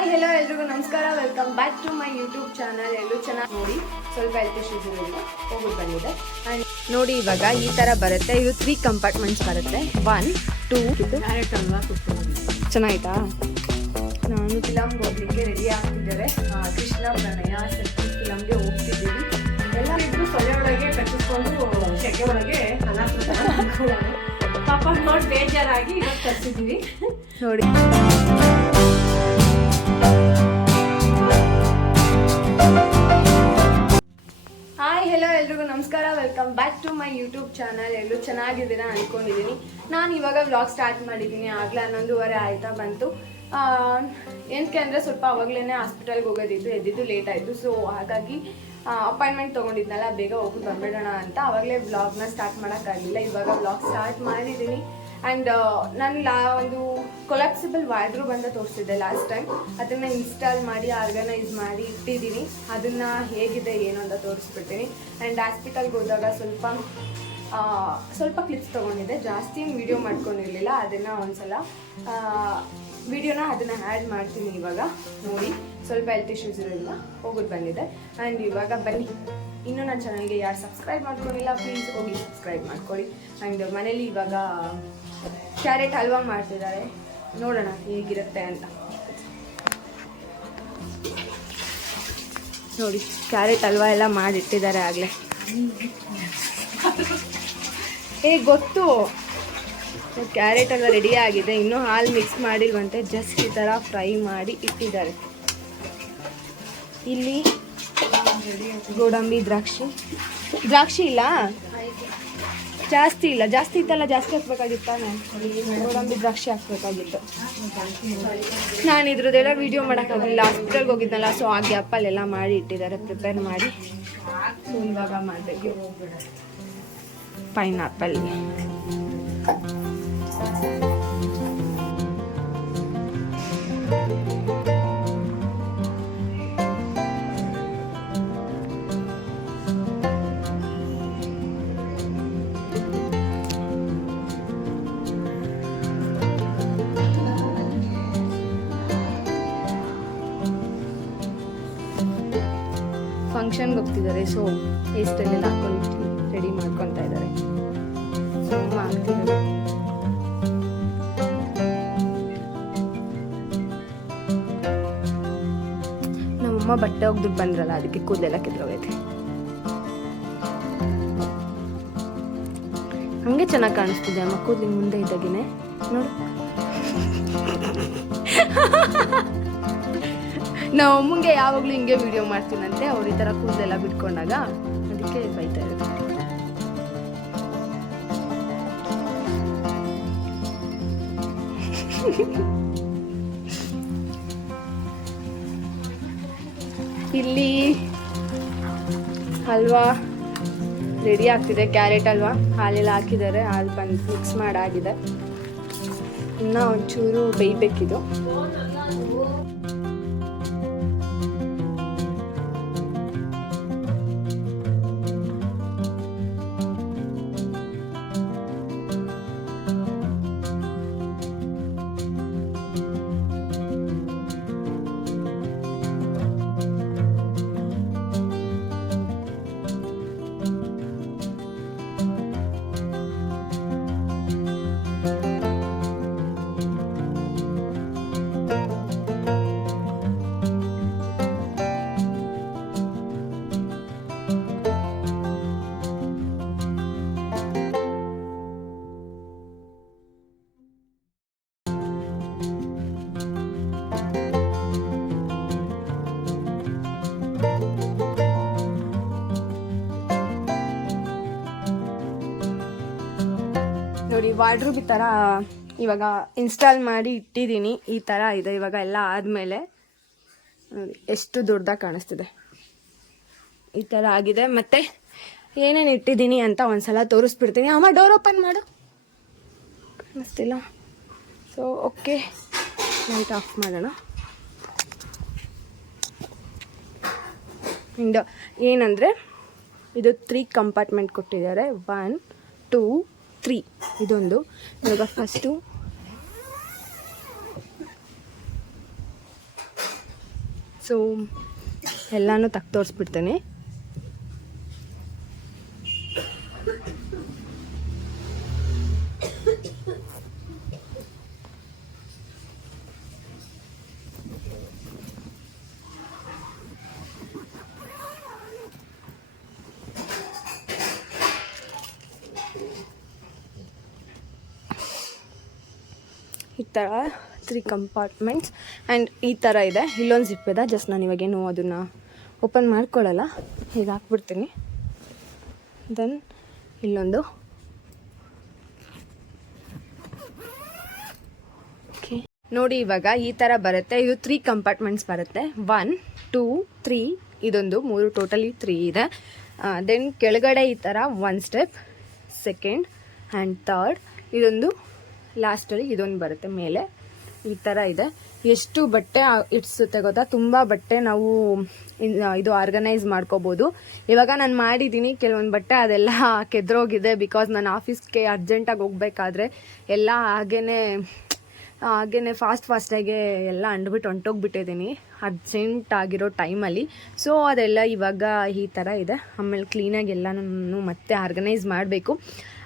Hi hello ಎಲ್ರಿಗೂ ನಮಸ್ಕಾರ. Welcome back to my YouTube channel ಎಲ್ಲರೂ ಚೆನ್ನಾಗಿ ನೋಡಿ. ಸ್ವಲ್ಪ ಹೆಲ್ತ್ ಇಶ್ಯೂಸ್ ಇರೋದ್ರಿಂದ ಹೋಗೋದು ಬಂದಿದೆ. ಆ್ಯಂಡ್ ನೋಡಿ ಇವಾಗ ಈ ಥರ ಬರುತ್ತೆ. ಇದು ತ್ರೀ ಕಂಪಾರ್ಟ್ಮೆಂಟ್ಸ್ ಬರುತ್ತೆ. ಒನ್ ಟೂ ಅಲ್ವಾ ಚೆನ್ನಾಯ್ತಾ ನಾನು ಫಿಲಮ್ ಹೋಗ್ಲಿಕ್ಕೆ ರೆಡಿ ಆಗ್ತಿದ್ದೇವೆ. ಕೃಷ್ಣ ಪ್ರಣಯ ಸೆಲ್ಫಿ ಫಿಲಮ್ಗೆ ಹೋಗ್ತಿದ್ದೀವಿ. ಎಲ್ಲ ಇದ್ರು ಸೊಳ್ಳೆ ಒಳಗೆ ಕಟ್ಟಿಸ್ಕೊಂಡು ಸೆಕೆ ಒಳಗೆ ಪಾಪ ನೋಡಿ ಬೇಜಾರಾಗಿ ಇವಾಗ ತರಿಸಿದ್ದೀವಿ ನೋಡಿ. Welcome back to my YouTube channel. ಎಲ್ಲೂ ಚೆನ್ನಾಗಿದ್ದೀರಾ ಅನ್ಕೊಂಡಿದ್ದೀನಿ ನಾನು ಇವಾಗ ವ್ಲಾಗ್ ಸ್ಟಾರ್ಟ್ ಮಾಡಿದ್ದೀನಿ ಆಗಲೇ ಹನ್ನೊಂದುವರೆ ಆಯ್ತಾ ಬಂತು. ಏನಕ್ಕೆ ಅಂದರೆ ಸ್ವಲ್ಪ ಅವಾಗಲೇ ಹಾಸ್ಪಿಟಲ್ಗೆ ಹೋಗೋದಿತ್ತು, ಎದ್ದಿದ್ದು ಲೇಟ್ ಆಯಿತು. ಸೊ ಹಾಗಾಗಿ ಅಪಾಯಿಂಟ್ಮೆಂಟ್ ತೊಗೊಂಡಿದ್ನಲ್ಲ, ಬೇಗ ಹೋಗಿ, ಬಂದ್ಬಿಡೋಣ ಅಂತ. ಆವಾಗಲೇ ವ್ಲಾಗ್ನ ಸ್ಟಾರ್ಟ್ ಮಾಡೋಕ್ಕಾಗಲಿಲ್ಲ. ಇವಾಗ ವ್ಲಾಗ್ ಸ್ಟಾರ್ಟ್ ಮಾಡಿದ್ದೀನಿ ಆ್ಯಂಡ್ ನಾನು ಲಾ ಒಂದು ಕೊಲಾಪ್ಸಿಬಲ್ ವಾರ್ಡ್ರೂಬ್ ಬಂದ ತೋರಿಸಿದ್ದೆ ಲಾಸ್ಟ್ ಟೈಮ್ ಅದನ್ನು ಇನ್ಸ್ಟಾಲ್ ಮಾಡಿ ಆರ್ಗನೈಸ್ ಮಾಡಿ ಇಟ್ಟಿದ್ದೀನಿ. ಅದನ್ನು ಹೇಗಿದೆ, ಏನು ಅಂತ ತೋರಿಸ್ಬಿಡ್ತೀನಿ. ಆ್ಯಂಡ್ ಹಾಸ್ಪಿಟಲ್ಗೆ ಹೋದಾಗ ಸ್ವಲ್ಪ ಸ್ವಲ್ಪ ಕ್ಲಿಪ್ಸ್ ತೊಗೊಂಡಿದ್ದೆ. ಜಾಸ್ತಿ ವಿಡಿಯೋ ಮಾಡ್ಕೊಂಡಿರಲಿಲ್ಲ, ಅದನ್ನು ಒಂದ್ಸಲ ವಿಡಿಯೋನ ಅದನ್ನು ಆ್ಯಡ್ ಮಾಡ್ತೀನಿ ಇವಾಗ. ನೋಡಿ, ಸ್ವಲ್ಪ ಹೆಲ್ತ್ ಇಶ್ಯೂಸ್ ಇರೋದ್ರಿಂದ ಹೋಗೋದು ಬಂದಿದೆ. ಆ್ಯಂಡ್ ಇವಾಗ ಬನ್ನಿ. ಇನ್ನೂ ನನ್ನ ಚಾನಲ್ಗೆ ಯಾರು ಸಬ್ಸ್ಕ್ರೈಬ್ ಮಾಡ್ಕೊಂಡಿಲ್ಲ ಪ್ಲೀಸ್ ಹೋಗಿ ಸಬ್ಸ್ಕ್ರೈಬ್ ಮಾಡ್ಕೊಳ್ಳಿ. ಆ್ಯಂಡ್ ಮನೇಲಿ ಇವಾಗ ಕ್ಯಾರೆಟ್ ಹಲ್ವಾ ಮಾಡ್ತಿದ್ದಾರೆ. ನೋಡೋಣ ಹೇಗಿರುತ್ತೆ ಅಂತ. ನೋಡಿ, ಕ್ಯಾರೆಟ್ ಹಲ್ವಾ ಎಲ್ಲ ಮಾಡಿಟ್ಟಿದ್ದಾರೆ ಆಗಲೇ. ಏ, ಗೊತ್ತು. ಕ್ಯಾರೆಟ್ ಎಲ್ಲ ರೆಡಿ ಆಗಿದೆ. ಇನ್ನೂ ಹಾಲು ಮಿಕ್ಸ್ ಮಾಡಿಲ್ವಂತೆ. ಜಸ್ಟ್ ಈ ಥರ ಫ್ರೈ ಮಾಡಿ ಇಟ್ಟಿದ್ದಾರೆ. ಇಲ್ಲಿ ಗೋಡಂಬಿ ದ್ರಾಕ್ಷಿ. ದ್ರಾಕ್ಷಿ ಇಲ್ಲ? ಜಾಸ್ತಿ ಇಲ್ಲ. ಜಾಸ್ತಿ ಇತ್ತಲ್ಲ ಜಾಸ್ತಿ ಹಾಕ್ಬೇಕಾಗಿತ್ತು ತಾನೆ? ಗೋಡಂಬಿ ದ್ರಾಕ್ಷಿ ಹಾಕ್ಬೇಕಾಗಿತ್ತು. ನಾನು ಇದ್ರದ್ದೆಲ್ಲ ವಿಡಿಯೋ ಮಾಡೋಕ್ಕಾಗಲಿಲ್ಲ. ಹಾಸ್ಪಿಟಲ್ಗೆ ಹೋಗಿದ್ನಲ್ಲ ಸೊ ಆ ಗ್ಯಾಪಲ್ಲೆಲ್ಲ ಮಾಡಿ ಇಟ್ಟಿದ್ದಾರೆ. ಪ್ರಿಪೇರ್ ಮಾಡಿ. ಸೊ ಇವಾಗ ಮಾಡಬೇಕು. ಪೈನಾಪಲ್ ಸೊ ಹೇರ್ ಹಾಕೊಂಡು ರೆಡಿ ಮಾಡ್ಕೊತಾ ಇದ್ದಾರೆ. ಸೊ ಮಾಡ್ತಿದ್ದಾರೆ ನಮ್ಮಮ್ಮ ಬಟ್ಟೆ ಒಗ್ದು ಬಂದ್ರಲ್ಲ, ಅದಕ್ಕೆ ಕೂದಲೆಲ್ಲ ಕಿದ್ರೋಗೈತೆ. ಹಂಗೆ ಚೆನ್ನಾಗಿ ಕಾಣಿಸ್ತಿದೆ ಅಮ್ಮ, ಕೂದಲಿನ ಮುಂದೆ ಇದ್ದಾಗಿನೇ. ನೋಡು. ನಾವು ಅಮ್ಮಂಗೆ ಯಾವಾಗಲೂ ಹಿಂಗೆ ವಿಡಿಯೋ ಮಾಡ್ತೀನಂತೆ. ಅವ್ರು ಈ ಥರ ಕೂದಲೆಲ್ಲ ಬಿಟ್ಕೊಂಡಾಗ ಅದಕ್ಕೆ ಬೈತಾ ಇರೋದು. ಇಲ್ಲಿ ಹಲ್ವಾ ರೆಡಿ ಆಗ್ತಿದೆ. ಕ್ಯಾರೆಟ್ ಹಲ್ವಾ. ಹಾಲೆಲ್ಲ ಹಾಕಿದ್ದಾರೆ. ಹಾಲು ಬಂದು ಮಿಕ್ಸ್ ಮಾಡಾಗಿದೆ. ಇನ್ನೂ ಒಂಚೂರು ಬೇಯಬೇಕಿದು. ವಾರ್ಡ್ರೂಬ್ ಈ ಥರ ಇವಾಗ ಇನ್ಸ್ಟಾಲ್ ಮಾಡಿ ಇಟ್ಟಿದ್ದೀನಿ. ಈ ಥರ ಇದೆ ಇವಾಗ ಎಲ್ಲ ಆದಮೇಲೆ. ಎಷ್ಟು ದೊಡ್ಡದಾಗಿ ಕಾಣಿಸ್ತಿದೆ. ಈ ಥರ ಆಗಿದೆ. ಮತ್ತೆ ಏನೇನು ಇಟ್ಟಿದ್ದೀನಿ ಅಂತ ಒಂದ್ಸಲ ತೋರಿಸ್ಬಿಡ್ತೀನಿ. ಅಮ್ಮ ಡೋರ್ ಓಪನ್ ಮಾಡು. ಕಾಣಿಸ್ತಿಲ್ಲ. ಸೊ ಓಕೆ ಲೈಟ್ ಆಫ್ ಮಾಡೋಣ. ಇಂಡ ಏನಂದರೆ, ಇದು ತ್ರೀ ಕಂಪಾರ್ಟ್ಮೆಂಟ್ ಕೊಟ್ಟಿದ್ದಾರೆ. One two three. ಇದೊಂದು. ಇವಾಗ ಫಸ್ಟು ಸೊ ಎಲ್ಲನೂ ತಕ್ಕ ತೋರಿಸ್ಬಿಡ್ತೀನಿ ಈ ಥರ ತ್ರೀ ಕಂಪಾರ್ಟ್ಮೆಂಟ್ಸ್ ಆ್ಯಂಡ್ ಈ ಥರ ಇದೆ. ಇಲ್ಲೊಂದು ಜಿಪ್ ಇದೆ. ಜಸ್ಟ್ ನಾನು ಇವಾಗೇನು ಅದನ್ನು ಓಪನ್ ಮಾಡ್ಕೊಳ್ಳಲ್ಲ ಹೀಗೆ ಹಾಕ್ಬಿಡ್ತೀನಿ. ದೆನ್ ಇಲ್ಲೊಂದು. ಓಕೆ ನೋಡಿ ಇವಾಗ ಈ ಥರ ಬರುತ್ತೆ. ಇದು ತ್ರೀ ಕಂಪಾರ್ಟ್ಮೆಂಟ್ಸ್ ಬರುತ್ತೆ. ಒನ್ ಟೂ ತ್ರೀ ಇದೊಂದು ಮೂರು ಟೋಟಲಿ ತ್ರೀ ಇದೆ. ದೆನ್ ಕೆಳಗಡೆ ಈ ಥರ one step second and third ಇದೊಂದು ಲಾಸ್ಟಲ್ಲಿ ಇದೊಂದು ಬರುತ್ತೆ ಮೇಲೆ. ಈ ಥರ ಇದೆ. ಎಷ್ಟು ಬಟ್ಟೆ ಇಟ್ಸುತ್ತೆ ಗೊತ್ತಾ? ತುಂಬ ಬಟ್ಟೆ ನಾವು ಇದು ಆರ್ಗನೈಸ್ ಮಾಡ್ಕೋಬೋದು. ಇವಾಗ ನಾನು ಮಾಡಿದ್ದೀನಿ ಕೆಲವೊಂದು ಬಟ್ಟೆ ಅದೆಲ್ಲ ಕೆದ್ರೋಗಿದೆ ಬಿಕಾಸ್ ನಾನು ಆಫೀಸ್ಗೆ ಅರ್ಜೆಂಟಾಗಿ ಹೋಗ್ಬೇಕಾದ್ರೆ ಎಲ್ಲ ಹಾಗೇನೆ ಹಾಗೇನೆ ಫಾಸ್ಟ್ ಫಾಸ್ಟಾಗೆ ಎಲ್ಲ ಅಂಡ್ಬಿಟ್ಟು ಹೊಂಟೋಗ್ಬಿಟ್ಟಿದ್ದೀನಿ ಅರ್ಜೆಂಟ್ ಆಗಿರೋ ಟೈಮಲ್ಲಿ ಸೊ ಅದೆಲ್ಲ ಇವಾಗ ಈ ಥರ ಇದೆ. ಆಮೇಲೆ ಕ್ಲೀನಾಗಿ ಎಲ್ಲನೂ ಮತ್ತೆ ಆರ್ಗನೈಸ್ ಮಾಡಬೇಕು.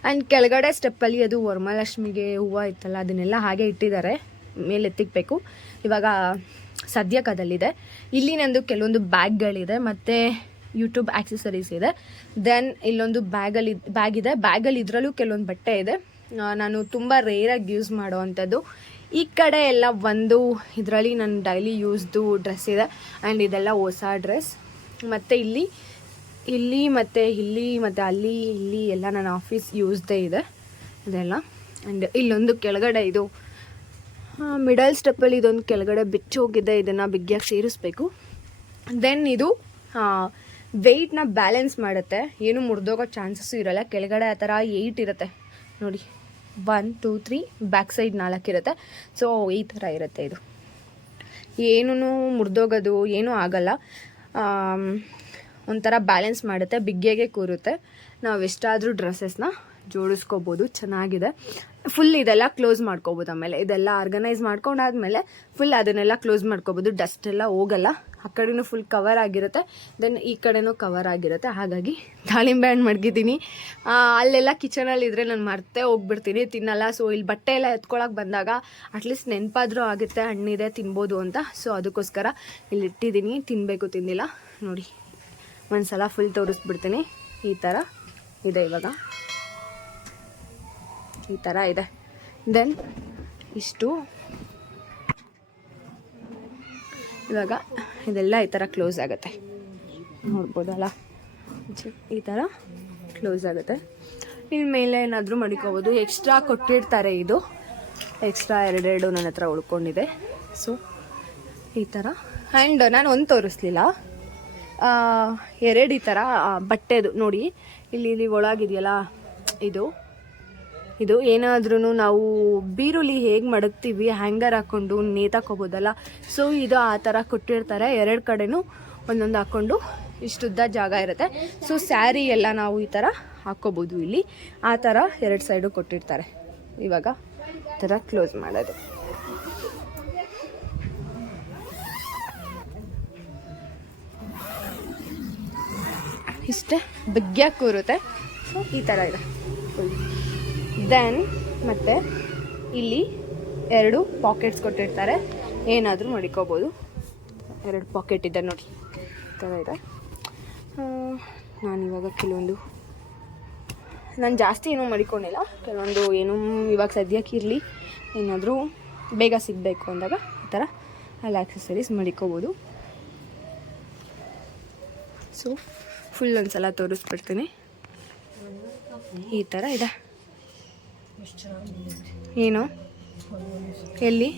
ಆ್ಯಂಡ್ ಕೆಳಗಡೆ ಸ್ಟೆಪ್ಪಲ್ಲಿ ಅದು ವರಮಹಾಲಕ್ಷ್ಮಿಗೆ ಹೂವು ಇತ್ತಲ್ಲ, ಅದನ್ನೆಲ್ಲ ಹಾಗೆ ಇಟ್ಟಿದ್ದಾರೆ. ಮೇಲೆ ಎತ್ತಿಕ್ಬೇಕು. ಇವಾಗ ಸದ್ಯಕ್ಕೆ ಅದಲ್ಲಿದೆ ಇಲ್ಲಿ ನಂದು ಕೆಲವೊಂದು ಬ್ಯಾಗ್ಗಳಿದೆ ಮತ್ತು ಯೂಟ್ಯೂಬ್ ಆ್ಯಕ್ಸೆಸರೀಸ್ ಇದೆ. ದೆನ್ ಇಲ್ಲೊಂದು ಬ್ಯಾಗಲ್ಲಿ ಬ್ಯಾಗ್ ಇದೆ. ಬ್ಯಾಗಲ್ಲಿ ಇದರಲ್ಲೂ ಕೆಲವೊಂದು ಬಟ್ಟೆ ಇದೆ. ನಾನು ತುಂಬ ರೇರಾಗಿ ಯೂಸ್ ಮಾಡುವಂಥದ್ದು. ಈ ಕಡೆ ಎಲ್ಲ ಒಂದು, ಇದರಲ್ಲಿ ನನ್ನ ಡೈಲಿ ಯೂಸ್ದು ಡ್ರೆಸ್ ಇದೆ. ಆ್ಯಂಡ್ ಇದೆಲ್ಲ ಹೊಸ ಡ್ರೆಸ್ ಮತ್ತು ಇಲ್ಲಿ ಇಲ್ಲಿ ಮತ್ತು ಇಲ್ಲಿ ಮತ್ತು ಅಲ್ಲಿ, ಇಲ್ಲಿ ಎಲ್ಲ ನನ್ನ ಆಫೀಸ್ ಯೂಸ್ದೇ ಇದೆ. ಅದೆಲ್ಲ. ಆ್ಯಂಡ್ ಇಲ್ಲೊಂದು ಕೆಳಗಡೆ ಇದು ಮಿಡಲ್ ಸ್ಟೆಪ್ಪಲ್ಲಿ ಇದೊಂದು ಕೆಳಗಡೆ ಬಿಚ್ಚೋಗಿದೆ ಇದನ್ನು ಬಿಗ್ಗಿಯಾಗಿ ಸೇರಿಸ್ಬೇಕು? ದೆನ್ ಇದು ವೆಯ್ಟ್ನ ಬ್ಯಾಲೆನ್ಸ್ ಮಾಡುತ್ತೆ. ಏನು ಮುರಿದೋಗೋ ಚಾನ್ಸಸ್ಸು ಇರೋಲ್ಲ. ಕೆಳಗಡೆ ಆ ಥರ ಏಯ್ಟ್ ಇರುತ್ತೆ. ನೋಡಿ one two three back side ನಾಲ್ಕು ಇರುತ್ತೆ. ಸೊ ಈ ಥರ ಇರುತ್ತೆ ಇದು. ಏನೂ ಮುರಿದೋಗೋದು, ಏನೂ ಆಗಲ್ಲ. ಒಂಥರ ಬ್ಯಾಲೆನ್ಸ್ ಮಾಡುತ್ತೆ, ಬಿಗ್ಗೆಗೆ ಕೂರುತ್ತೆ. ನಾವು ಎಷ್ಟಾದರೂ ಡ್ರೆಸ್ಸಸ್ನ ಜೋಡಿಸ್ಕೋಬೋದು, ಚೆನ್ನಾಗಿದೆ. ಫುಲ್ ಇದೆಲ್ಲ ಕ್ಲೋಸ್ ಮಾಡ್ಕೋಬೋದು ಆಮೇಲೆ. ಇದೆಲ್ಲ ಆರ್ಗನೈಸ್ ಮಾಡ್ಕೊಂಡಾದ್ಮೇಲೆ ಫುಲ್ ಅದನ್ನೆಲ್ಲ ಕ್ಲೋಸ್ ಮಾಡ್ಕೋಬೋದು. ಡಸ್ಟ್ ಎಲ್ಲ ಹೋಗಲ್ಲ. ಆ ಕಡೆನೂ ಫುಲ್ ಕವರ್ ಆಗಿರುತ್ತೆ. ದೆನ್ ಈ ಕಡೆನೂ ಕವರ್ ಆಗಿರುತ್ತೆ. ಹಾಗಾಗಿ ದಾಳಿಂಬೆ ಹಣ್ಣು ಮಡಗಿದ್ದೀನಿ. ಅಲ್ಲೆಲ್ಲ ಕಿಚನಲ್ಲಿ ಇದ್ದರೆ ನಾನು ಮರ್ತೆ ಹೋಗ್ಬಿಡ್ತೀನಿ. ತಿನ್ನಲ್ಲ. ಸೊ ಇಲ್ಲಿ ಬಟ್ಟೆ ಎಲ್ಲ ಎತ್ಕೊಳಕ್ಕೆ ಬಂದಾಗ ಅಟ್ಲೀಸ್ಟ್ ನೆನಪಾದರೂ ಆಗುತ್ತೆ, ಹಣ್ಣಿದೆ, ತಿನ್ಬೋದು ಅಂತ. ಸೊ ಅದಕ್ಕೋಸ್ಕರ ಇಲ್ಲಿ ಇಟ್ಟಿದ್ದೀನಿ. ತಿನ್ನಬೇಕು ತಿಂದಿಲ್ಲ. ನೋಡಿ. ಒಂದು ಸಲ ಫುಲ್ ತೋರಿಸ್ಬಿಡ್ತೀನಿ. ಈ ಥರ ಇದೆ ಇವಾಗ. ಈ ಥರ ಇದೆ. ದೆನ್ ಇಷ್ಟು. ಇವಾಗ ಇದೆಲ್ಲ ಈ ಥರ ಕ್ಲೋಸ್ ಆಗುತ್ತೆ. ನೋಡ್ಬೋದಲ್ಲ? ಈ ಥರ ಕ್ಲೋಸ್ ಆಗುತ್ತೆ. ಇನ್ನು ಮೇಲೆ ಏನಾದರೂ ಮಡಿಕೋಬೋದು. ಎಕ್ಸ್ಟ್ರಾ ಕೊಟ್ಟಿರ್ತಾರೆ ಇದು. ಎಕ್ಸ್ಟ್ರಾ ಎರಡೆರಡು ನನ್ನ ಹತ್ರ ಉಳ್ಕೊಂಡಿದೆ. ಸೊ ಈ ಥರ ಆ್ಯಂಡ್ ನಾನು ಒಂದು ತೋರಿಸ್ಲಿಲ್ಲ. ಎರಡು ಈ ಥರ ಬಟ್ಟೆದು ನೋಡಿ. ಇಲ್ಲಿ ಇಲ್ಲಿ ಒಳಗಿದೆಯಲ್ಲ, ಇದು. ಇದು ಏನಾದ್ರೂ ನಾವು ಬೀರುಲಿ ಹೇಗೆ ಮಡಗ್ತೀವಿ, ಹ್ಯಾಂಗರ್ ಹಾಕ್ಕೊಂಡು ನೇತಾಕೋಬೋದಲ್ಲ ಸೊ ಇದು ಆ ಥರ ಕೊಟ್ಟಿರ್ತಾರೆ. ಎರಡು ಕಡೆನೂ ಒಂದೊಂದು ಹಾಕ್ಕೊಂಡು ಇಷ್ಟುದ್ದ ಜಾಗ ಇರುತ್ತೆ. ಸೊ ಸ್ಯಾರಿ ಎಲ್ಲ ನಾವು ಈ ಥರ ಹಾಕ್ಕೋಬೋದು ಇಲ್ಲಿ. ಆ ಥರ ಎರಡು ಸೈಡು ಕೊಟ್ಟಿರ್ತಾರೆ. ಇವಾಗ, ಈ ಥರ ಕ್ಲೋಸ್ ಮಾಡೋದು. ಇಷ್ಟೇ ಬಗ್ಗೆ ಕೂರುತ್ತೆ. ಸೊ ಈ ಥರ ಇದೆ. ದೆನ್ ಮತ್ತು ಇಲ್ಲಿ ಎರಡು ಪಾಕೆಟ್ಸ್ ಕೊಟ್ಟಿರ್ತಾರೆ. ಏನಾದರೂ ಮಡಿಕೋಬೋದು ಎರಡು ಪಾಕೆಟ್ ಇದೆ ನೋಡಿ. ಈ ಥರ ಇದೆ. ನಾನಿವಾಗ ಕೆಲವೊಂದು ನಾನು ಜಾಸ್ತಿ ಏನೂ ಮಡಿಕೊಂಡಿಲ್ಲ. ಕೆಲವೊಂದು ಏನೂ ಇವಾಗ ಸದ್ಯಕ್ಕೆ ಇರಲಿ. ಏನಾದರೂ ಬೇಗ ಸಿಗಬೇಕು ಅಂದಾಗ ಈ ಥರ ಅಲ್ಲಿ ಆಕ್ಸೆಸರೀಸ್ ಮಡಿಕೋಬೋದು. ಸೊ ಫುಲ್ ಒಂದು ಸಲ ತೋರಿಸ್ಬಿಡ್ತೀನಿ. ಈ ಥರ ಇದೆ. ಏನು? ಎಲ್ಲಿ?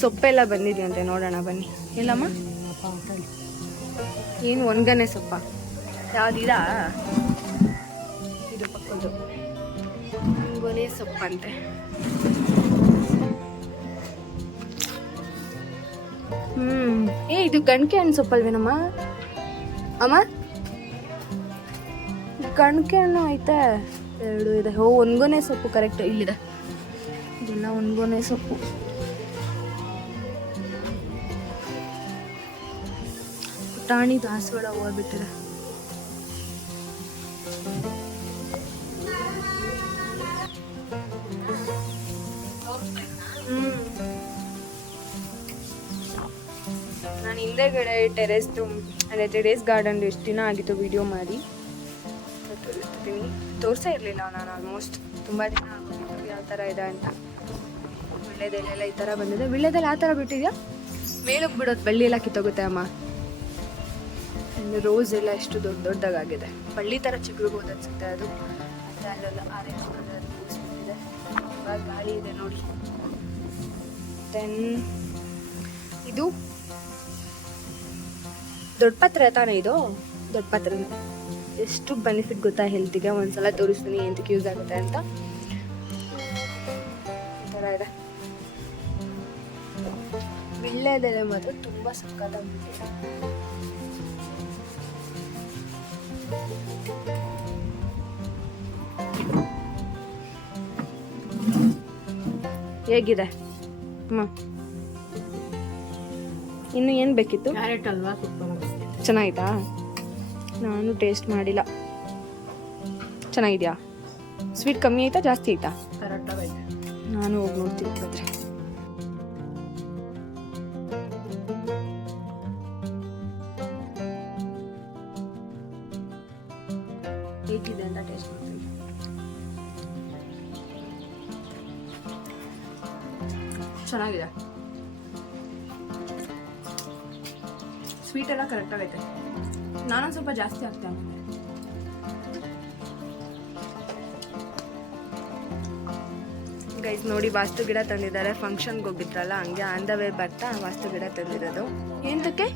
ಸೊಪ್ಪೆಲ್ಲ ಬಂದಿದೆಯಂತೆ, ನೋಡೋಣ ಬನ್ನಿ. ಎಲ್ಲಮ್ಮ? ಏನು ಒಣಗನೆ ಸೊಪ್ಪ? ಯಾವುದಿದಾ? ಇದು ಪಕ್ಕದ್ದು. ಒಣಗೊನೆ ಸೊಪ್ಪಂತೆ ಹ್ಮ್. ಏ, ಇದು ಗಣಕೆ ಹಣ್ಣು ಸೊಪ್ಪಲ್ವೇನಮ್ಮ? ಅಮ್ಮ? ಕಣ್ಕೆ ಹಣ್ಣು ಐತೆ ಎರಡು ಇದೆ. ಓ ಒಣಗೋನೆ ಸೊಪ್ಪು ಕರೆಕ್ಟ್ ಇಲ್ಲಿದೆ. ಇದೆಲ್ಲ ಒಣಗೋನೆ ಸೊಪ್ಪು. ಪುಟಾಣಿ ದಾಸವಾಳ ಹೂವು ಹಿಂದೆಗಡೆ ಟೆರೆಸ್ದು ಅಂದರೆ ಟೆರೇಸ್ ಗಾರ್ಡನ್ ಎಷ್ಟು ದಿನ ಆಗಿತ್ತು ವಿಡಿಯೋ ಮಾಡಿ? ತೋರಿಸೇ ಇರಲಿಲ್ಲ ನಾನು ಆಲ್ಮೋಸ್ಟ್ ತುಂಬ ದಿನ ಆಗೋಗಿತ್ತು ಯಾವ ಥರ ಇದೆ ಅಂತ. ವಿಳ್ಳೆದೆಲೆಲ್ಲ ಈ ಥರ ಬಂದಿದೆ. ವಿಳ್ಳೆದೆಲೆ ಆ ಥರ ಬಿಟ್ಟಿದ್ಯಾ? ಮೇಲಕ್ಕೆ ಬಿಡೋದು ಬಳ್ಳಿ ಎಲ್ಲ ಕಿತ್ತೋಗುತ್ತೆ ಅಮ್ಮ. ರೋಸ್ ಎಲ್ಲ ಎಷ್ಟು ದೊಡ್ಡ ದೊಡ್ಡದಾಗಿದೆ. ಬಳ್ಳಿ ಥರ ಚಿಗುರ್ಬೋದು ಅನ್ಸುತ್ತೆ ಅದು. ಮತ್ತು ಅಲ್ಲೆಲ್ಲ ಆರೆಂಜ್ ಕಲರ್ ರೋಸ್ ಗಾಳಿ ಇದೆ ನೋಡಿ. ದೆನ್ ಇದು ದೊಡ್ಡ ಪತ್ರ ತಾನೇ ಇದು? ದೊಡ್ಡ ಪತ್ರ. ಎಷ್ಟು ಬೆನಿಫಿಟ್ ಗೊತ್ತಾ ಹೆಲ್ತಿಗೆ ಒಂದ್ಸಲ ತೋರಿಸ್ತೀನಿ ಎಂತಕ್ಕೆ ಯೂಸ್ ಆಗುತ್ತೆ ಅಂತ. ಈ ಇದೆ. ವಿಳ್ಳೆದೆಲೆ ಮಾತ್ರ ತುಂಬ ಸಕ್ಕತ್ತಾಗ್ಬಿಟ್ಟಿದೆ ಹೇಗಿದೆ? ಹ್ಞೂ ಇನ್ನು ಏನು ಬೇಕಿತ್ತು? ಕ್ಯಾರೆಟ್ ಅಲ್ವಾ? ಚೆನ್ನಾಗಿತ್ತಾ? ನಾನು ಟೇಸ್ಟ್ ಮಾಡಿಲ್ಲ. ಚೆನ್ನಾಗಿದೆಯಾ? ಸ್ವೀಟ್ ಕಮ್ಮಿ ಆಯ್ತಾ ಜಾಸ್ತಿ ಆಯ್ತಾ? ನಾನು ಹೋಗಿ ನೋಡ್ತೀನಿ ಎಲ್ಲ ಕರೆಕ್ಟ್ ಆಗೈತೆ ನಾನೊಂದು ಸ್ವಲ್ಪ ಜಾಸ್ತಿ ಆಗ್ತಾ ಆಮೇಲೆ. ಗೈಸ್ ನೋಡಿ ವಾಸ್ತು ಗಿಡ ತಂದಿದ್ದಾರೆ. ಫಂಕ್ಷನ್ಗೆ ಹೋಗಿದ್ರಲ್ಲ ಹಂಗೆ ಆನ್ ದ ವೇ ಬರ್ತಾ ವಾಸ್ತು ಗಿಡ ತಂದಿರೋದು. ಎಂತಕ್ಕೆ?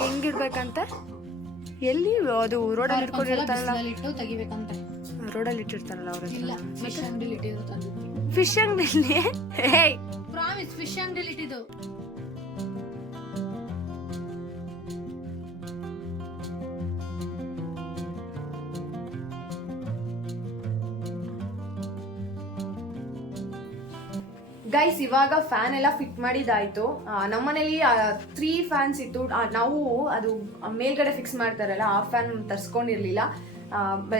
ಹೆಂಗಿಡ್ಬೇಕಂತ ಎಲ್ಲಿ? ಅದು ರೋಡಲ್ಲಿ ಇಟ್ಕೊಂಡಿರ್ತಾರಲ್ಲ. ರೋಡಲ್ಲಿ ಇಟ್ಟಿರ್ತಾರಲ್ಲ ಅವ್ರ ಫಿಶ್ ಫಿಶ್ ಅಂಗಡಿಲಿ ಪ್ರಾಮಿಸ್ ಫಿಶ್ ಅಂಗಡಿಲಿ ಇಟ್ಟಿದ್ದು. ಗೈಸ್ ಇವಾಗ ಫ್ಯಾನ್ ಎಲ್ಲ ಫಿಟ್ ಆ, ನಮ್ಮನೇಲಿ ತ್ರೀ ಫ್ಯಾನ್ಸ್ ಇತ್ತು. ನಾವು ಅದು ಮೇಲ್ಗಡೆ ಫಿಕ್ಸ್ ಮಾಡ್ತಾರಲ್ಲ ಆ ಫ್ಯಾನ್ ತರ್ಸ್ಕೊಂಡಿರ್ಲಿಲ್ಲ.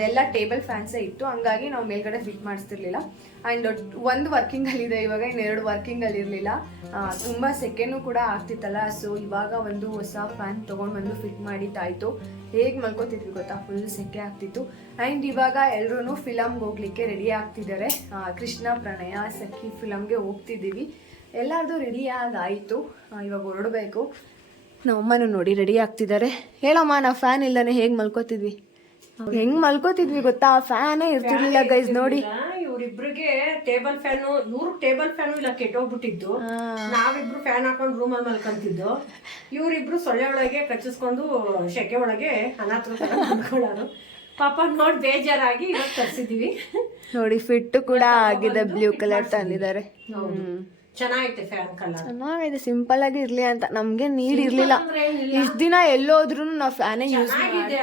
ಎಲ್ಲ ಟೇಬಲ್ ಫ್ಯಾನ್ಸೇ ಇತ್ತು. ಹಂಗಾಗಿ ನಾವು ಮೇಲ್ಗಡೆ ಫಿಟ್ ಮಾಡಿಸ್ತಿರ್ಲಿಲ್ಲ. ಆ್ಯಂಡ್ ಒಂದು ವರ್ಕಿಂಗಲ್ಲಿದೆ, ಇವಾಗ ಇನ್ನೆರಡು ವರ್ಕಿಂಗ್ ಅಲ್ಲಿ ಇರಲಿಲ್ಲ ತುಂಬ ಸೆಕೆಂಡು ಕೂಡ ಆಗ್ತಿತ್ತಲ್ಲ. ಸೊ ಇವಾಗ ಒಂದು ಹೊಸ ಫ್ಯಾನ್ ತೊಗೊಂಡು ಬಂದು ಫಿಟ್ ಮಾಡಿದ್ದಾಯಿತು. ಹೇಗೆ ಮಲ್ಕೋತಿದ್ವಿ ಗೊತ್ತಾ? ಫುಲ್ ಸೆಕೆ ಆಗ್ತಿತ್ತು. ಆ್ಯಂಡ್ ಇವಾಗ ಎಲ್ಲರೂ ಫಿಲಮ್ಗೆ ಹೋಗ್ಲಿಕ್ಕೆ ರೆಡಿ ಆಗ್ತಿದ್ದಾರೆ. ಕೃಷ್ಣ, ಪ್ರಣಯ, ಸಖಿ ಫಿಲಮ್ಗೆ ಹೋಗ್ತಿದ್ದೀವಿ. ಎಲ್ಲರದು ರೆಡಿಯಾಗಿ ಆಯಿತು ಇವಾಗ ಹೊರಡಬೇಕು. ನಮ್ಮಮ್ಮನೂ ನೋಡಿ ರೆಡಿ ಆಗ್ತಿದ್ದಾರೆ. ಹೇಳಮ್ಮ, ನಾವು ಫ್ಯಾನ್ ಇಲ್ಲದೇ ಹೇಗೆ ಮಲ್ಕೋತಿದ್ವಿ? ಹೆಂಗ್ ಮಲ್ಕೋತಿದ್ವಿ ಗೊತ್ತಾ? ಫ್ಯಾನ್ ಇರ್ತಿರ್ಲಿಲ್ಲ ಗೈಸ್ ನೋಡಿ. ಇವ್ರಿಬ್ರಿಗೆ ಟೇಬಲ್ ಫ್ಯಾನ್ ನೂರು ಟೇಬಲ್ ಫ್ಯಾನ್ ಇಲ್ಲ ಕೆಟ್ಟೋಗ್ಬಿಟ್ಟಿದ್ದು. ನಾವಿಬ್ರು ಫ್ಯಾನ್ ಹಾಕೊಂಡು ರೂಮಲ್ಲಿ ಮಲ್ಕೊಂತಿದ್ದು. ಇವ್ರಿಬ್ರು ಸೊಳ್ಳೆ ಒಳಗೆ ಕಚ್ಚಿಸ್ಕೊಂಡು ಶೆಕೆ ಒಳಗೆ ಅನಾಥರು ಮಲ್ಕೊಳ್ಳೋರು. ಪಾಪ ನೋಡಿ ಬೇಜಾರಾಗಿ ಇವಾಗ ತರ್ಸಿದೀವಿ ನೋಡಿ ಫಿಟ್ ಕೂಡ ಆಗಿದೆ ಬ್ಲೂ ಕಲರ್ ತಂದಿದ್ದಾರೆ. ಹ್ಮ್. ಚೆನ್ನಾಗೈತೆ ಫ್ಯಾನ್ ಕಲರ್ ಚೆನ್ನಾಗಿದೆ ಸಿಂಪಲ್ ಆಗಿ ಇರ್ಲಿ ಅಂತ. ನಮ್ಗೆ ನೀಡ್ ಇರ್ಲಿಲ್ಲ. ಇಷ್ಟ ದಿನ ಎಲ್ಲೋದ್ರು ನಾವು ಫ್ಯಾನೇ ಯೂಸ್ ಚೆನ್ನಾಗಿದೆ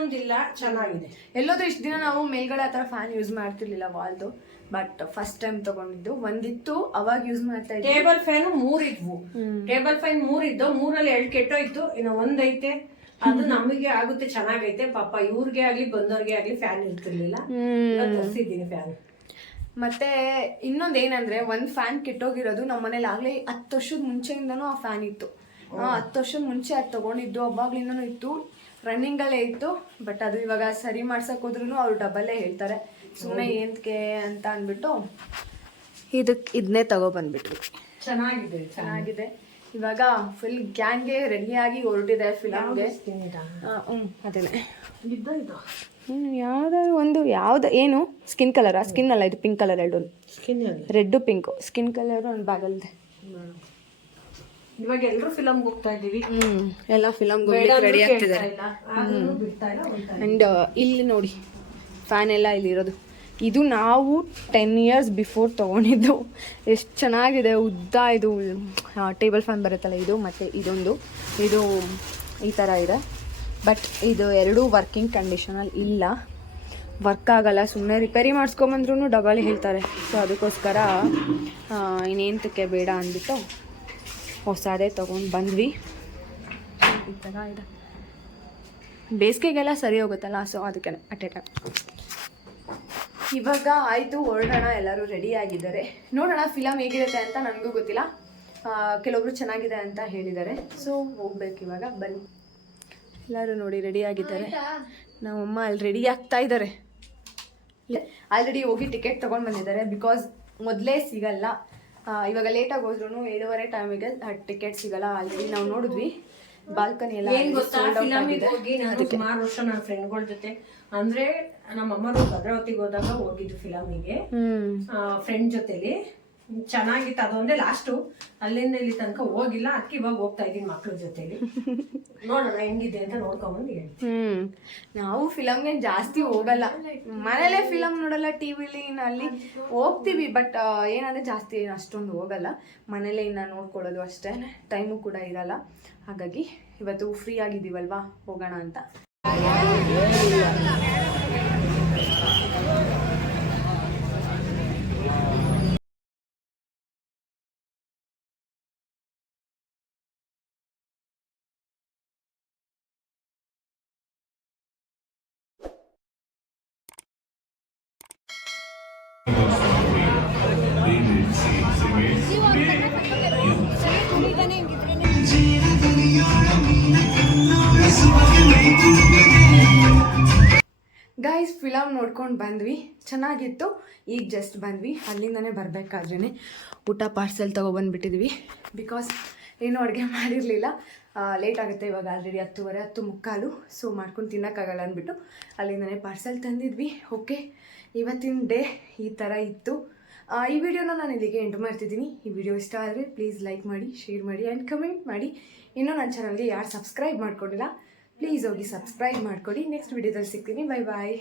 ಒಂದಿಲ್ಲ ಚೆನ್ನಾಗಿದೆ. ಎಲ್ಲೋದ್ರೂ ಇಷ್ಟ ದಿನ ನಾವು ಮೇಲ್ಗಡೆ ಆತರ ಥರ ಫ್ಯಾನ್ ಯೂಸ್ ಮಾಡ್ತಿರ್ಲಿಲ್ಲ ವಾಲ್ದು ಬಟ್ ಫಸ್ಟ್ ಟೈಮ್ ತಗೊಂಡಿದ್ದು. ಒಂದಿತ್ತು ಅವಾಗ ಯೂಸ್ ಮಾಡ್ತಾ ಇದ್ದೆ ಟೇಬಲ್ ಫ್ಯಾನ್ ಮೂರ್ ಇದ್ವು. ಟೇಬಲ್ ಫ್ಯಾನ್ ಮೂರ್ ಇದ್ದು ಮೂರಲ್ಲಿ ಎರಡು ಕೆಟ್ಟೋಯ್ತು ಇನ್ನು ಒಂದೈತೆ ಅದು ನಮಗೆ ಆಗುತ್ತೆ ಚೆನ್ನಾಗೈತೆ. ಪಾಪ ಇವ್ರಿಗೆ ಆಗ್ಲಿ ಬಂದವ್ರಿಗೆ ಆಗ್ಲಿ ಫ್ಯಾನ್ ಇರ್ತಿರ್ಲಿಲ್ಲ. ತರ್ಸಿದ್ದೀನಿ ಫ್ಯಾನ್ ಮತ್ತೆ ಇನ್ನೊಂದ್ ಏನಂದ್ರೆ ಒಂದ್ ಫ್ಯಾನ್ ಕೆಟ್ಟೋಗಿರೋದು ನಮ್ಮ ಮನೇಲಿ ಆಗಲೇ ಹತ್ತು ವರ್ಷದ ಮುಂಚೆಯಿಂದನೂ ಆ ಫ್ಯಾನ್ ಇತ್ತು. ಹತ್ತು ವರ್ಷದ ಮುಂಚೆ ಅದು ತಗೊಂಡಿದ್ದು ಅವಾಗ್ಲಿಂದನೂ ಇತ್ತು. ರನ್ನಿಂಗ್ ಅಲ್ಲೇ ಇತ್ತು ಬಟ್ ಅದು ಇವಾಗ ಸರಿ ಮಾಡ್ಸಕ್ ಹೋದ್ರು ಅವ್ರು ಡಬಲ್ಲೇ ಹೇಳ್ತಾರೆ. ಸುಮ್ಮನೆ ಏನ್ಕೆ ಅಂತ ಅಂದ್ಬಿಟ್ಟು ಇದಕ್ಕೆ ಇದನ್ನೇ ತಗೋ ಬಂದ್ಬಿಟ್ವಿ. ಚೆನ್ನಾಗಿದೆ ಚೆನ್ನಾಗಿದೆ. ಇವಾಗ ಫುಲ್ ಗ್ಯಾಂಗ್ಗೆ ರೆಡಿಯಾಗಿ ಹೊರಟಿದೆ ಫಿಲಮ್ಗೆ ಹ್ಞೂ ಅದೇನೆ. ಯಾವ್ದಾದ್ರು ಒಂದು ಯಾವ್ದು ಏನು? ಸ್ಕಿನ್ ಕಲರಾ ಸ್ಕಿನ್ ಅಲ್ಲ ಇದು ಪಿಂಕ್ ಕಲರ್ ಎರಡು skin red pink skin colour ಒಂದು ಬ್ಯಾಗಲ್ಲಿದೆ ಇವಾಗ ಎಲ್ಲರೂ ಫಿಲಮ್ ಹೋಗ್ತಾ ಇದ್ದೀವಿ. ಹ್ಮ್ ಎಲ್ಲ ಫಿಲಮ್ ರೆಡಿ ಆಗ್ತಿದ್ದಾರೆ. ಇಲ್ಲ. ಇಲ್ಲ. ಅಂಡ್ ಇಲ್ಲಿ. ನೋಡಿ ಫ್ಯಾನ್ ಎಲ್ಲ ಇಲ್ಲಿರೋದು. ಇದು ನಾವು ಟೆನ್ ಇಯರ್ಸ್ ಬಿಫೋರ್ ತಗೊಂಡಿದ್ದು. ಎಷ್ಟು ಚೆನ್ನಾಗಿದೆ ಉದ್ದ ಇದು ಟೇಬಲ್ ಫ್ಯಾನ್ ಬರುತ್ತಲ್ಲ ಇದು ಮತ್ತು ಇದೊಂದು. ಇದು ಈ ಥರ ಇದೆ. ಬಟ್ ಇದು ಎರಡೂ ವರ್ಕಿಂಗ್ ಕಂಡೀಷನಲ್ಲಿ ಇಲ್ಲ. ವರ್ಕ್ ಆಗಲ್ಲ ಸುಮ್ಮನೆ ರಿಪೇರಿ ಮಾಡಿಸ್ಕೊಂಬಂದ್ರೂ ಡಬಲ್ ಹೇಳ್ತಾರೆ. ಸೊ ಅದಕ್ಕೋಸ್ಕರ ಇನ್ನೇಂತಕ್ಕೆ ಬೇಡ ಅಂದ್ಬಿಟ್ಟು ಹೊಸದೇ ತೊಗೊಂಡು ಬಂದ್ವಿ. ಈ ಥರ ಇದೆ. ಬೇಸಿಗೆಗೆಲ್ಲ ಸರಿ ಹೋಗುತ್ತಲ್ಲ ಸೊ ಅದಕ್ಕೆ ಅಟೆ ಟೈಮ್ ಇವಾಗ ಆಯಿತು, ಹೊರಡೋಣ, ಎಲ್ಲರೂ ರೆಡಿ ಆಗಿದ್ದಾರೆ. ನೋಡೋಣ ಫಿಲಮ್ ಹೇಗಿರುತ್ತೆ ಅಂತ ನನಗೂ ಗೊತ್ತಿಲ್ಲ. ಕೆಲವೊಬ್ರು ಚೆನ್ನಾಗಿದೆ ಅಂತ ಹೇಳಿದ್ದಾರೆ. ಸೊ ಹೋಗ್ಬೇಕು ಇವಾಗ, ಬನ್ನಿ. ಎಲ್ಲರೂ ನೋಡಿ ರೆಡಿ ಆಗಿದ್ದಾರೆ. ನಮ್ಮಮ್ಮ ಅಲ್ಲಿ ರೆಡಿ ಆಗ್ತಾ ಇದ್ದಾರೆ. ಆಲ್ರೆಡಿ ಹೋಗಿ ಟಿಕೆಟ್ ತೊಗೊಂಡು ಬಂದಿದ್ದಾರೆ ಬಿಕಾಸ್ ಮೊದಲೇ ಸಿಗಲ್ಲ. ಇವಾಗ ಲೇಟಾಗಿ ಹೋದ್ರೂ ಏಳುವರೆ ಟೈಮಿಗೆ ಟಿಕೆಟ್ ಸಿಗಲ್ಲ ಆಲ್ರೆಡಿ ನಾವು ನೋಡಿದ್ವಿ. ಬಾಲ್ಕನಿ ಎಲ್ಲ ಏನ್ ಗೊತ್ತಾ? ಫಿಲಮಿಗೆ ಹೋಗಿ ನಾನು ಸುಮಾರು ವರ್ಷ ನನ್ನ ಫ್ರೆಂಡ್ಗಳ ಜೊತೆ ಅಂದ್ರೆ ನಮ್ಮ ಅಮ್ಮರು ಭದ್ರಾವತಿಗೆ ಹೋದಾಗ ಹೋಗಿದ್ದು ಫಿಲಮಿಗೆ ಫ್ರೆಂಡ್ ಜೊತೆಲಿ. ಚೆನ್ನಾಗಿತ್ತು. ಅದೊಂದೇ ಲಾಸ್ಟು ಅಲ್ಲಿಂದ ಇಲ್ಲಿ ತನಕ ಹೋಗಿಲ್ಲ. ಅದಕ್ಕೆ ಇವಾಗ ಹೋಗ್ತಾ ಇದ್ದೀನಿ ಮಕ್ಳ ಜೊತೆಲಿ. ನೋಡೋಣ ಹೆಂಗಿದೆ ಅಂತ ನೋಡ್ಕೊಂಬಂದು ಹೇಳ್ತೀನಿ. ಹ್ಮ್. ನಾವು ಫಿಲಮ್ಗೆ ಜಾಸ್ತಿ ಹೋಗಲ್ಲ. ಮನೇಲೆ ಫಿಲಮ್ ನೋಡಲ್ಲ ಟಿವಿಲಿ ಅಲ್ಲಿ ಹೋಗ್ತೀವಿ ಬಟ್ ಏನಂದ್ರೆ ಜಾಸ್ತಿ ಏನು ಅಷ್ಟೊಂದು ಹೋಗಲ್ಲ. ಮನೇಲೆ ಇನ್ನ ನೋಡ್ಕೊಳ್ಳೋದು ಅಷ್ಟೇ. ಟೈಮು ಕೂಡ ಇರಲ್ಲ. ಹಾಗಾಗಿ ಇವತ್ತು ಫ್ರೀ ಆಗಿದ್ದೀವಲ್ವಾ? ಹೋಗೋಣ ಅಂತ. ಗೈಸ್ ಫಿಲಮ್ ನೋಡ್ಕೊಂಡು ಬಂದ್ವಿ. ಚೆನ್ನಾಗಿತ್ತು. ಈಗ ಜಸ್ಟ್ ಬಂದ್ವಿ. ಅಲ್ಲಿಂದನೇ ಬರಬೇಕಾದ್ರೇ ಊಟ ಪಾರ್ಸೆಲ್ ತೊಗೊಬಂದ್ಬಿಟ್ಟಿದ್ವಿ ಬಿಕಾಸ್ ಏನು ಅಡುಗೆ ಮಾಡಿರಲಿಲ್ಲ. ಲೇಟ್ ಆಗುತ್ತೆ ಇವಾಗ ಆಲ್ರೆಡಿ ಹತ್ತುವರೆ, ಹತ್ತು ಮುಕ್ಕಾಲು. ಸೊ ಮಾಡ್ಕೊಂಡು ತಿನ್ನೋಕ್ಕಾಗಲ್ಲ ಅಂದ್ಬಿಟ್ಟು ಅಲ್ಲಿಂದನೇ ಪಾರ್ಸೆಲ್ ತಂದಿದ್ವಿ. ಓಕೆ ಇವತ್ತಿನ ಡೇ ಈ ಥರ ಇತ್ತು. ಈ ವಿಡಿಯೋನ ನಾನು ಇಲ್ಲಿಗೆ ಎಂಟು ಮಾಡ್ತಿದ್ದೀನಿ. ಈ ವಿಡಿಯೋ ಇಷ್ಟ ಆದರೆ ಪ್ಲೀಸ್ ಲೈಕ್ ಮಾಡಿ ಶೇರ್ ಮಾಡಿ ಆ್ಯಂಡ್ ಕಮೆಂಟ್ ಮಾಡಿ. ಇನ್ನೂ ನನ್ನ ಚಾನಲ್ಗೆ ಯಾರು ಸಬ್ಸ್ಕ್ರೈಬ್ ಮಾಡ್ಕೊಂಡಿಲ್ಲ ಪ್ಲೀಸ್ ಹೋಗಿ ಸಬ್ಸ್ಕ್ರೈಬ್ ಮಾಡ್ಕೊಡಿ. ನೆಕ್ಸ್ಟ್ ವಿಡಿಯೋದಲ್ಲಿ ಸಿಗ್ತೀನಿ. Bye bye